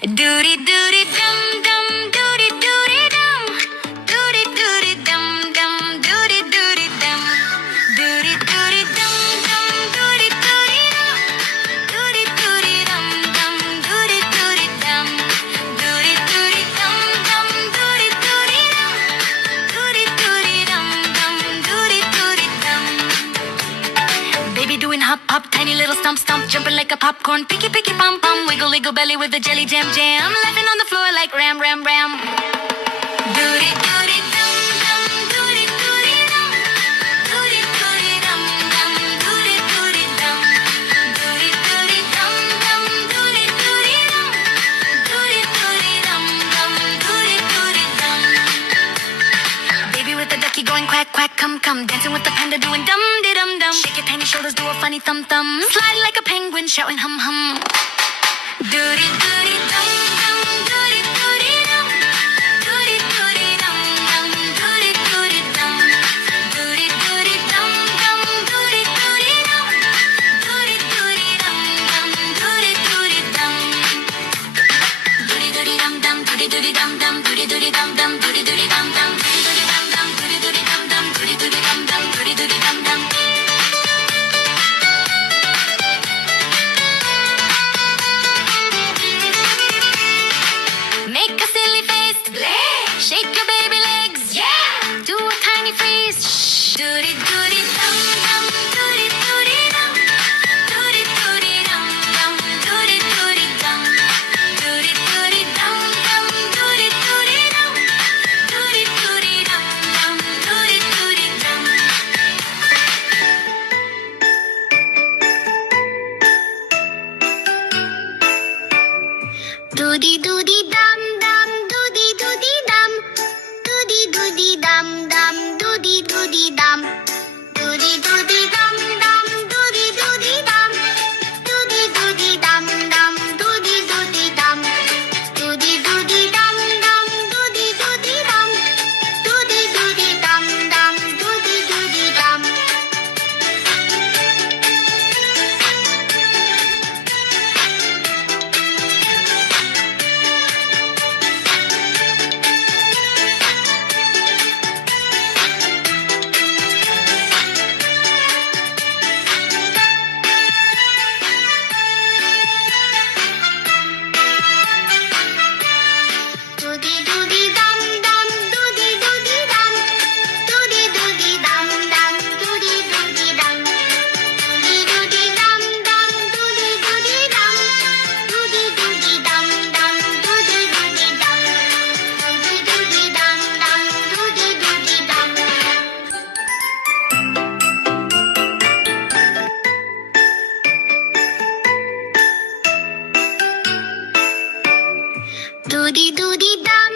Doody doody dum dum, doody doody dum, doody doody dum dum, doody doody dum, doody doody dum dum, doody doody dum, doody doody dum dum, doody doody dum, doody doody dum dum, doody doody dum, doody doody dum dum, doody doody dum. Baby doing hop hop, tiny little stomp stomp, jumping like a popcorn, picky picky pom pom, wiggle wiggle belly with the jelly jam jam, laughing on the floor like ram ram ram. Doody doody dum dum, doody doody dum, doody doody dum dum, doody doody dum, doody doody dum dum, doody doody dum, doody doody dum dum, doody doody dum. Baby with the ducky going quack quack, come come, dancing with the panda doing dum de dum dum. Shake your tiny shoulders, do a funny thumb thumb, slide like a penguin, shouting hum hum. Doody doody dum dum, doody doody dum, doody doody dum dum, doody doody dum, doody doody dum dum, doody doody dum, doody doody dum dum, doody doody dum. Doody doody dum dum, doody doody dum dum, doody doody dum dum, doody doody dum dum, doody doody dum dum, doody doody dum dum, doody doody dum dum, doody doody dum dum. Make a silly face, bleh. Shake your baby legs, yeah. Do a tiny freeze, shh. Doody doody dum dum, doody doody dum, doody doody dum dum, doody doody dum, doody doody dum dum, doody doody dum, doody doody dum dum, doody doody dum. Doody doody dum dum, doody doody dum, doody doody dum dum, doody doody dum, doody doody dum dum, doody doody dum, doody doody dum dum, doody doody dum, doody doody dum dum, doody doody dum, doody doody dum dum, doody doody dum. Doody doody dum dum, doody doody dum, doody doody dum dum, doody doody dum, doody doody dum dum, doody doody dum, doody doody dum dum, doody doody dum, doody doody dum dum, doody doody dum. Doody doody dum